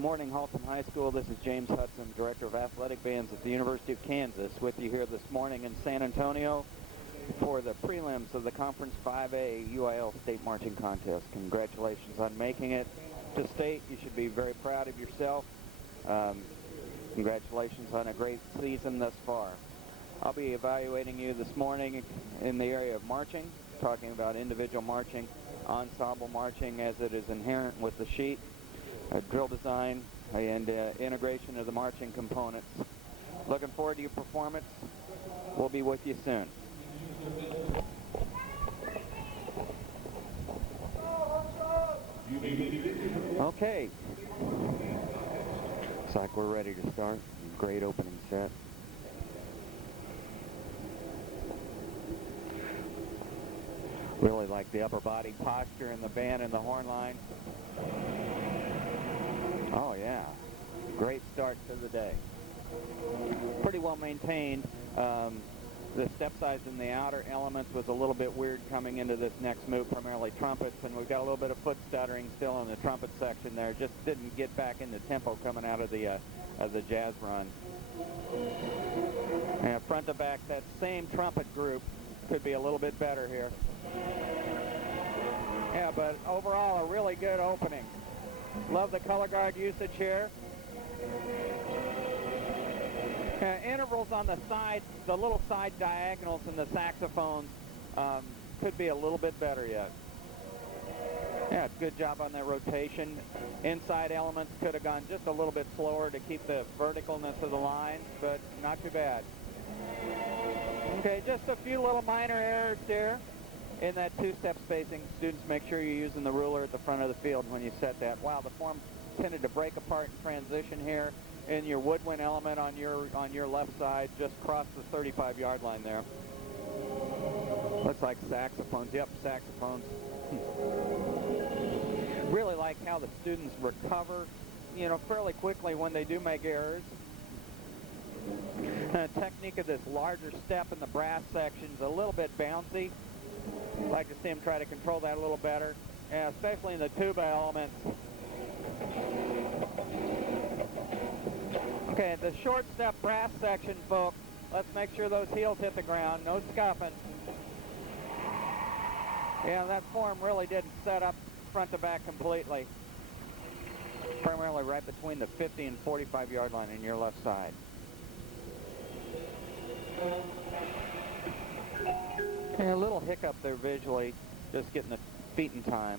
Good morning, Haltom High School. This is James Hudson, Director of Athletic Bands at the University of Kansas, with you here this morning in San Antonio for the prelims of the Conference 5A UIL State Marching Contest. Congratulations on making it to state. You should be very proud of yourself. Congratulations on a great season thus far. I'll be evaluating you this morning in the area of marching, talking about individual marching, ensemble marching as it is inherent with the sheet, drill design, and integration of the marching components. Looking forward to your performance. We'll be with you soon. Okay. Looks like we're ready to start. Great opening set. Really like the upper body posture in the band and the horn line. Oh yeah, great start to the day. Pretty well maintained. The step size in the outer elements was a little bit weird coming into this next move, primarily trumpets, and we've got a little bit of foot stuttering still in the trumpet section there. Just didn't get back into tempo coming out of the jazz run. And front to back, that same trumpet group could be a little bit better here. Yeah, but overall a really good opening. Love the color guard usage here. Intervals on the sides, the little side diagonals in the saxophones could be a little bit better yet. Yeah, good job on that rotation. Inside elements could have gone just a little bit slower to keep the verticalness of the line, but not too bad. Okay, just a few little minor errors here in that two-step spacing. Students, make sure you're using the ruler at the front of the field when you set that. Wow, the form tended to break apart in transition here. In your woodwind element on your left side, just crossed the 35-yard line there. Looks like saxophones. Yep, saxophones. Really like how the students recover, fairly quickly when they do make errors. Technique of this larger step in the brass section's a little bit bouncy. I'd like to see him try to control that a little better, especially in the tuba element. Okay, the short step brass section, folks, let's make sure those heels hit the ground, no scuffing. Yeah, that form really didn't set up front to back completely. Primarily right between the 50 and 45-yard line in your left side. A little hiccup there visually, just getting the feet in time.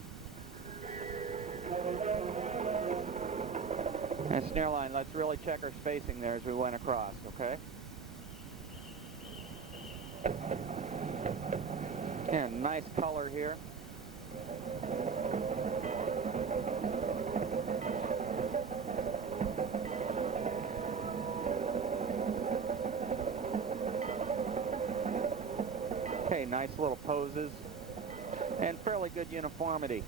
And snare line, let's really check our spacing there as we went across, okay? And nice color here. Okay, nice little poses and fairly good uniformity.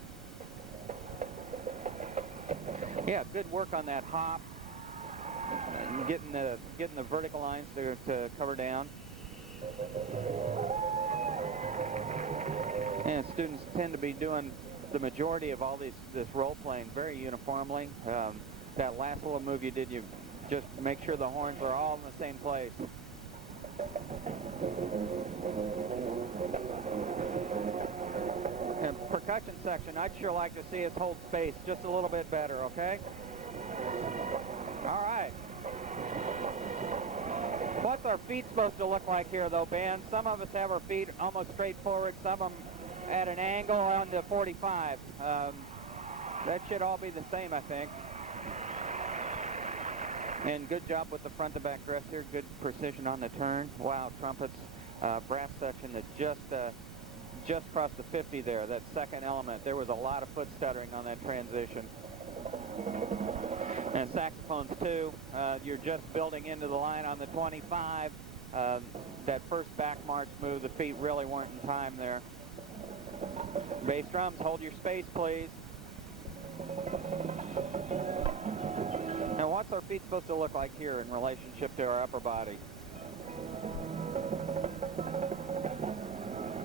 Yeah, good work on that hop and getting the vertical lines to cover down. And students tend to be doing the majority of all this role playing very uniformly. That last little move you did, you just make sure the horns are all in the same place. And percussion section, I'd sure like to see us hold space just a little bit better, okay? All right. What's our feet supposed to look like here, though, band? Some of us have our feet almost straight forward, some of them at an angle on the 45. That should all be the same, I think. And good job with the front to back dress here. Good precision on the turn. Wow, trumpets, brass section that just crossed the 50 there. That second element, there was a lot of foot stuttering on that transition. And saxophones too. You're just building into the line on the 25. That first back march move, the feet really weren't in time there. Bass drums, hold your space, please. Now, what's our feet supposed to look like here in relationship to our upper body?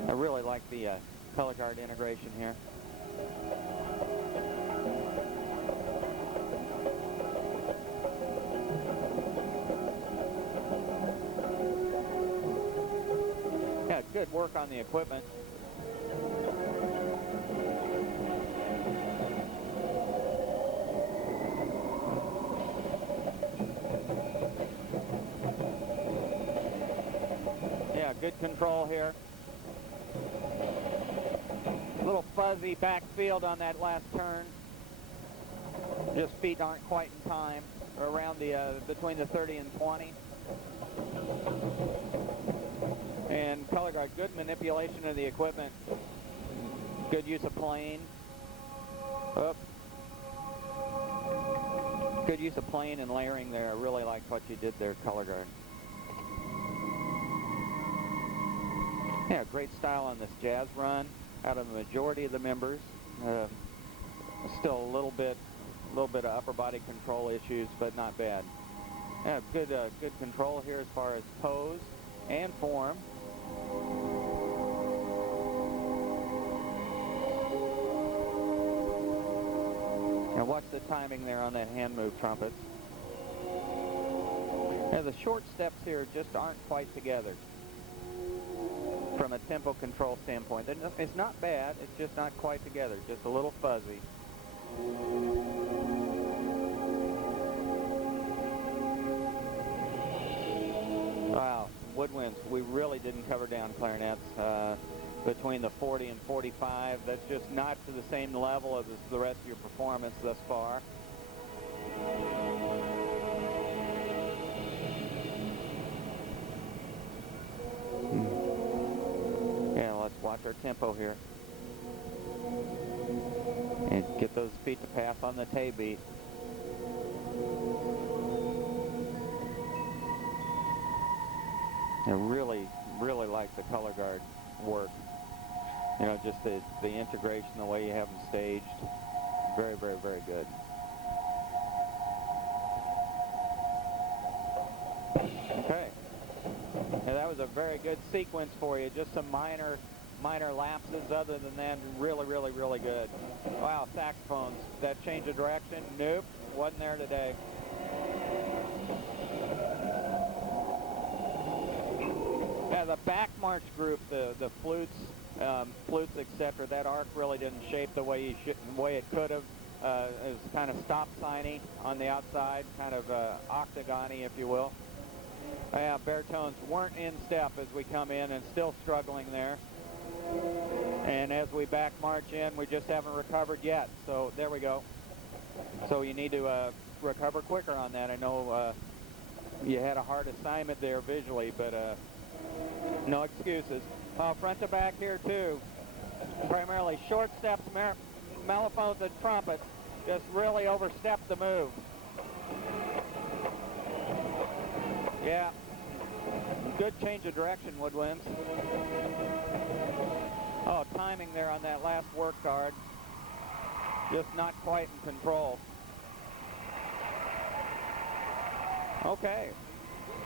I really like the color guard integration here. good work on the equipment. Yeah, good control here. A little fuzzy backfield on that last turn. Just feet aren't quite in time, around the between the 30 and 20. And color guard, good manipulation of the equipment. Good use of plane. Oh. Good use of plane and layering there. I really liked what you did there, color guard. Yeah, great style on this jazz run out of the majority of the members. Still a little bit of upper body control issues, but not bad. Yeah, good control here as far as pose and form. Now watch the timing there on that hand move, trumpets. Now the short steps here just aren't quite together from a tempo control standpoint. It's not bad, it's just not quite together, just a little fuzzy. Wow, woodwinds. We really didn't cover down clarinets between the 40 and 45. That's just not to the same level as the rest of your performance thus far. Yeah, let's watch our tempo here. And get those feet to pass on the Tay beat. I really like the color guard work. You know, just the integration, the way you have them staged. Very, very, very good. Okay. And that was a very good sequence for you. Just some minor lapses. Other than that, really, really, really good. Wow, saxophones. That change of direction? Nope, wasn't there today. Yeah, the back march group, the flutes, etc. That arc really didn't shape the way it could have. It was kind of stop signy on the outside, kind of octagon-y, if you will. Yeah, baritones weren't in step as we come in, and still struggling there. And as we back march in, we just haven't recovered yet. So there we go. So you need to recover quicker on that. I know you had a hard assignment there visually, but no excuses. Front to back here too. Primarily short steps, mellophones and trumpets. Just really overstepped the move. Yeah. Good change of direction, woodwinds. Oh, timing there on that last work guard. Just not quite in control. Okay.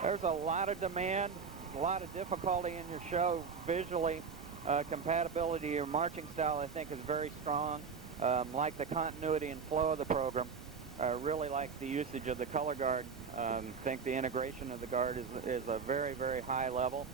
There's a lot of demand, a lot of difficulty in your show visually. Compatibility to your marching style, I think, is very strong. Like the continuity and flow of the program. Really like the usage of the color guard. Think the integration of the guard is a very, very high level.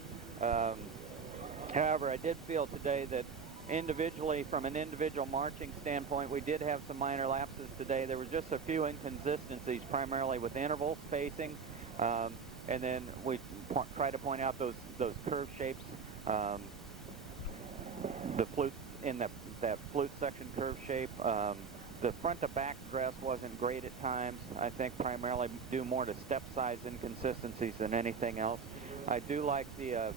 However, I did feel today that individually, from an individual marching standpoint, we did have some minor lapses today. There was just a few inconsistencies, primarily with interval spacing, and then we try to point out those curve shapes. The flute in that flute section curve shape. The front to back dress wasn't great at times. I think primarily due more to step size inconsistencies than anything else. I do like the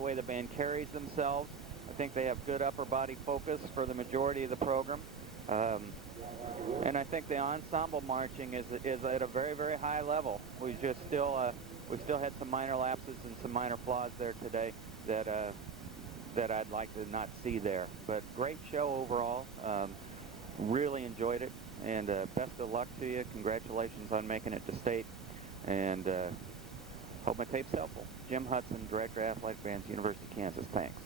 way the band carries themselves. I think they have good upper body focus for the majority of the program. And I think the ensemble marching is at a very, very high level. We still had some minor lapses and some minor flaws there today that I'd like to not see there. But great show overall. Really enjoyed it, and best of luck to you. Congratulations on making it to state, and hope my tape's helpful. Jim Hudson, Director, Athletic Bands, University of Kansas. Thanks.